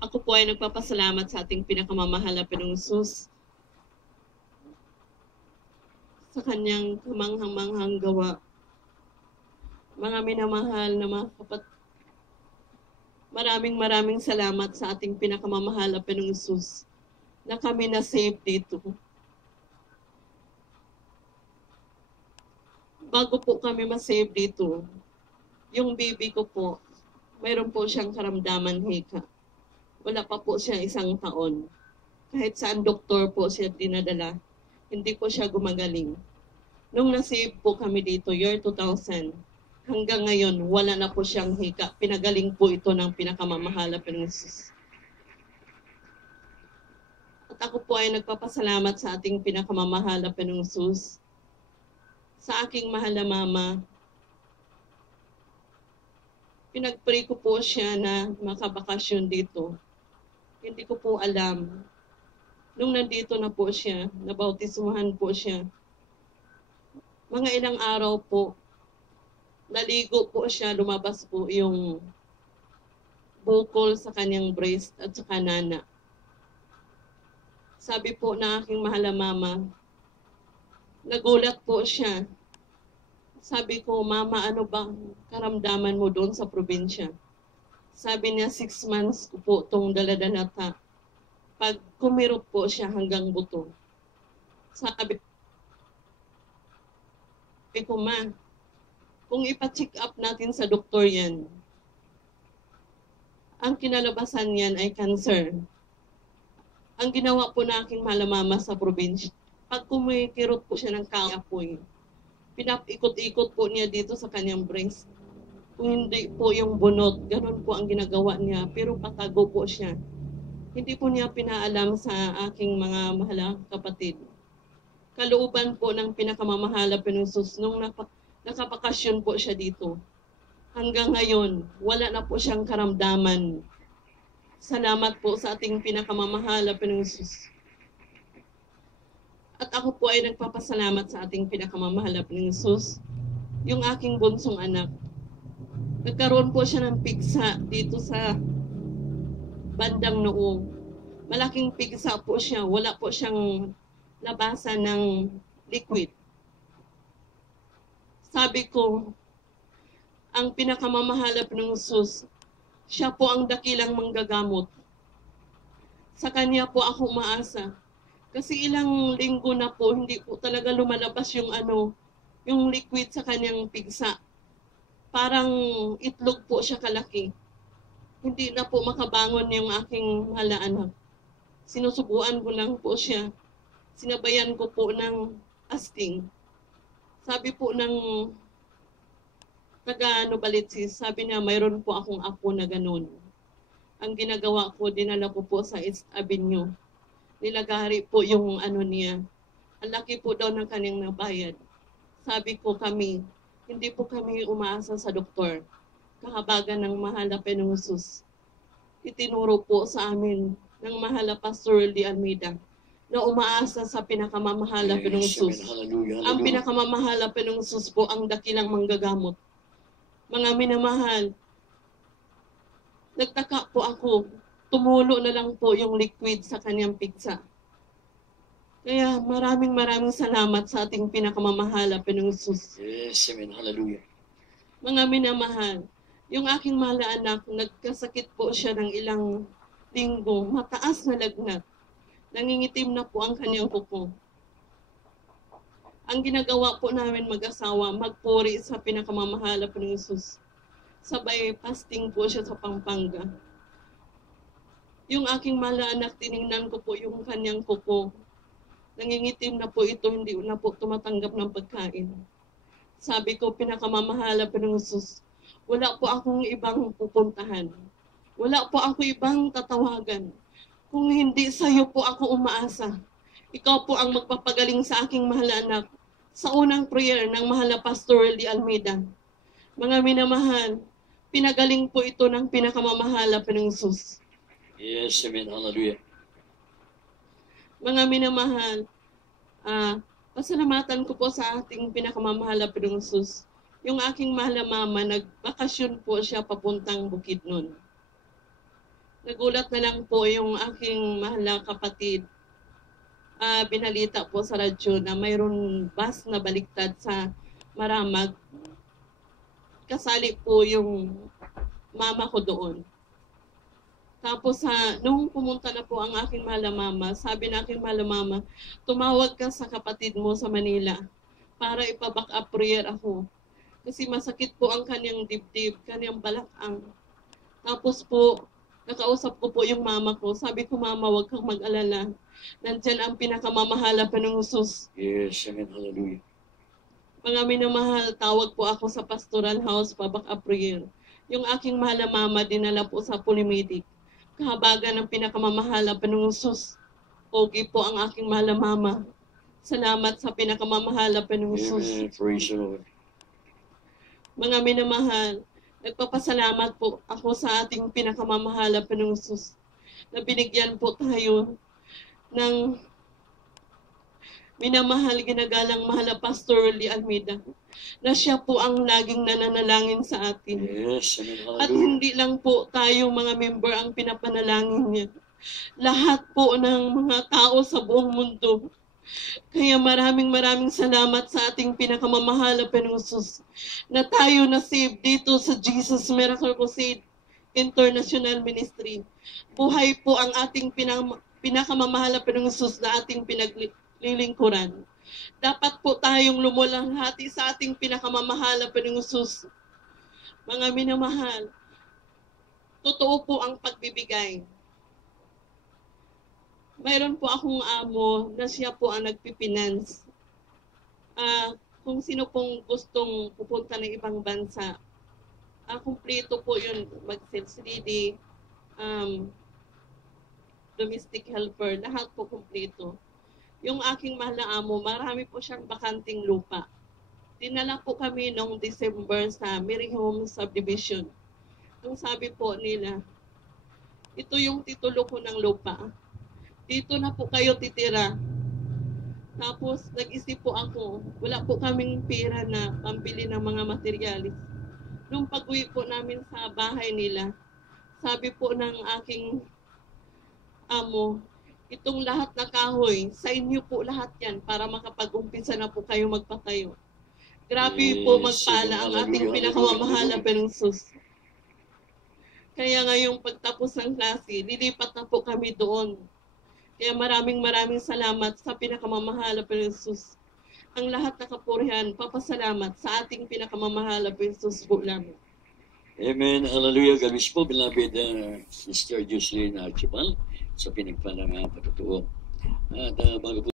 Ako po ay nagpapasalamat sa ating pinakamamahal na Panginoong Hesus sa kanyang kamanghang-manghang gawa. Mga minamahal na mga maraming salamat sa ating pinakamamahal na Panginoong Hesus na kami na save dito. Bago po kami ma-save dito, yung baby ko po, mayroon po siyang karamdaman hika. Wala pa po siya 1 taon. Kahit saan doktor po siya dinadala, hindi po siya gumagaling. Nung na-save po kami dito, year 2000, hanggang ngayon, wala na po siyang hika. Pinagaling po ito ng pinakamamahal na Panginoong Hesus. At ako po ay nagpapasalamat sa ating pinakamamahal na Panginoong Hesus, sa aking mahal na mama. Pinag-pray ko po siya na makabakasyon dito. Hindi ko po alam. Nung nandito na po siya, nabautismuhan po siya. Mga ilang araw po, naligo po siya, lumabas po yung bukol sa kanyang breast at sa kanana. Sabi po na aking mahal na mama, nagulat po siya. Sabi ko, Mama, ano bang karamdaman mo doon sa probinsya? Sabi niya, 6 months ko po itong daladalata. Pag kumirot po siya hanggang buto. Sabi ko, Ma, kung ipa-check up natin sa doktor yan, ang kinalabasan niyan ay cancer. Ang ginawa po na aking mahal na mama sa probinsya, pag kumikirot po siya ng kaapoy, pinapikot-ikot po niya dito sa kanyang breast. Kung hindi po yung bunot, ganun po ang ginagawa niya, pero patago po siya. Hindi po niya pinaalam sa aking mga mahalang kapatid. Kalooban po ng pinakamamahal na Panginoong Hesus nung nakapakasyon po siya dito. Hanggang ngayon, wala na po siyang karamdaman. Salamat po sa ating pinakamamahal na Panginoong Hesus. At ako po ay nagpapasalamat sa ating pinakamamahal na Panginoong Hesus, yung aking bunsong anak. Nagkaroon po siya ng pigsa dito sa bandang noo. Malaking pigsa po siya. Wala po siyang labasan ng liquid. Sabi ko, ang pinakamamahal na Panginoong Hesus, siya po ang dakilang manggagamot. Sa kanya po ako umaasa. Kasi ilang linggo na po, hindi po talaga lumalabas yung liquid sa kanyang pigsa. Parang itlog po siya kalaki. Hindi na po makabangon yung aking mahal na anak. Sinusubuan ko lang po siya. Sinabayan ko po ng asting. Sabi po ng taga-Nubalitsis, sabi niya, mayroon po akong apo na ganun. Ang ginagawa ko, dinala ko po sa East Avenue. Nilagari po yung niya. Ang laki po daw ng kanyang nabayad. Sabi ko hindi po kami umaasa sa doktor. Kahabagan ng mahal na Panginoong Hesus. Itinuro po sa amin ng mahal na Pastor Di Almeida na umaasa sa pinakamamahal na Panginoong Hesus. Ang pinakamamahal na Panginoong Hesus po ang dakilang manggagamot. Mga minamahal, nagtaka po ako, tumulo na lang po yung liquid sa kanyang pigsa. Kaya maraming salamat sa ating pinakamamahal na Panginoong Hesus. Yes, amen. Hallelujah. Mga minamahal, yung aking mahal na anak, nagkasakit po siya ng ilang linggo, mataas na lagnat. Nangingitim na po ang kanyang kuko. Ang ginagawa po namin mag-asawa, magpuri sa pinakamamahal na Panginoong Hesus. Sabay fasting po siya sa Pampanga. Yung aking mahal na anak, tiningnan ko po yung kanyang kuko. Nangingitim na po ito, hindi na po tumatanggap ng pagkain. Sabi ko, pinakamamahal na Panginoong Hesus, wala po akong ibang pupuntahan. Wala po ako ibang tatawagan. Kung hindi sa iyo po ako umaasa. Ikaw po ang magpapagaling sa aking mahal na anak sa unang prayer ng mahal na Pastor Di Almeida. Mga minamahal, pinagaling po ito ng pinakamamahal na Panginoong Hesus. Yes, amen. Hallelujah. Mga minamahal, pasalamatan ko po sa ating pinakamamahal na Panginoong Hesus. Yung aking mahal na mama, nagbakasyon po siya papuntang Bukidnon. Nagulat na lang po yung aking mahal na kapatid. Binalita po sa radyo na mayroon bus na baliktad sa Maramag. Kasali po yung mama ko doon. Tapos nung pumunta na po ang aking mahal na mama, sabi na aking mahal na mama, tumawag ka sa kapatid mo sa Manila para ipa-back up prayer ako. Kasi masakit po ang kanyang dibdib, kanyang balakang. Tapos po, nakausap ko po yung mama ko. Sabi ko, mama, huwag kang mag-alala. Nandyan ang pinakamamahala pa ng Jesus. Yes, amen. Hallelujah. Mga minamahal, tawag po ako sa pastoral house, pa-back up prayer. Yung aking mahal na mama, dinala po sa Pulimedic. Kahabagan ng pinakamamahala pa ng Jesus. Pogi po ang aking mahal na mama. Salamat sa pinakamamahala pa ng Jesus. Amen. Praise the Lord. Mga minamahal, nagpapasalamat po ako sa ating pinakamamahala pa ng Jesus na binigyan po tayo ng minamahal, ginagalang mahal na Pastor Lee Almeida, na siya po ang laging nananalangin sa atin. Yes, amen. At Hallelujah. hindi lang po tayo mga member ang pinapanalangin niya. Lahat po ng mga tao sa buong mundo. Kaya maraming salamat sa ating pinakamamahal na Panginoon na tayo na save dito sa Jesus Miracle Crusade International Ministry. Buhay po ang ating pinakamamahal na Panginoon na ating pinaglilingkuran. Dapat po tayong lumulahati sa ating pinakamamahal na Panginoon. Mga minamahal, totoo po ang pagbibigay. Mayroon po akong amo na siya po ang nagpipinance. Kung sino pong gustong pupunta ng ibang bansa, kumpleto po yun, mag-sales lady, domestic helper, lahat po kumpleto. Yung aking mahal na amo, marami po siyang bakanting lupa. Dinala po kami noong December sa Mary Home Subdivision. Ang sabi po nila, ito yung titulo ko ng lupa. Dito na po kayo titira. Tapos nag-isip po ako, wala po kaming pera na pambili ng mga materialis. Nung pag-uwi po namin sa bahay nila, sabi po ng aking amo, itong lahat na kahoy, sa inyo po lahat yan para makapag-umpisa na po kayo magpatayo. Grabe po magpala ang ating pinakamamahal na Panginoon. Kaya ngayong pagtapos ng klase, lilipat na po kami doon. Kaya maraming salamat sa pinakamamahal na Panginoon. Ang lahat na kapurihan, papasalamat sa ating pinakamamahal na Panginoon po namin. Amen. Hallelujah. God bless po, beloved Sister Jocelyn Archibald, sa pinagpalang pagtutuo. At bago po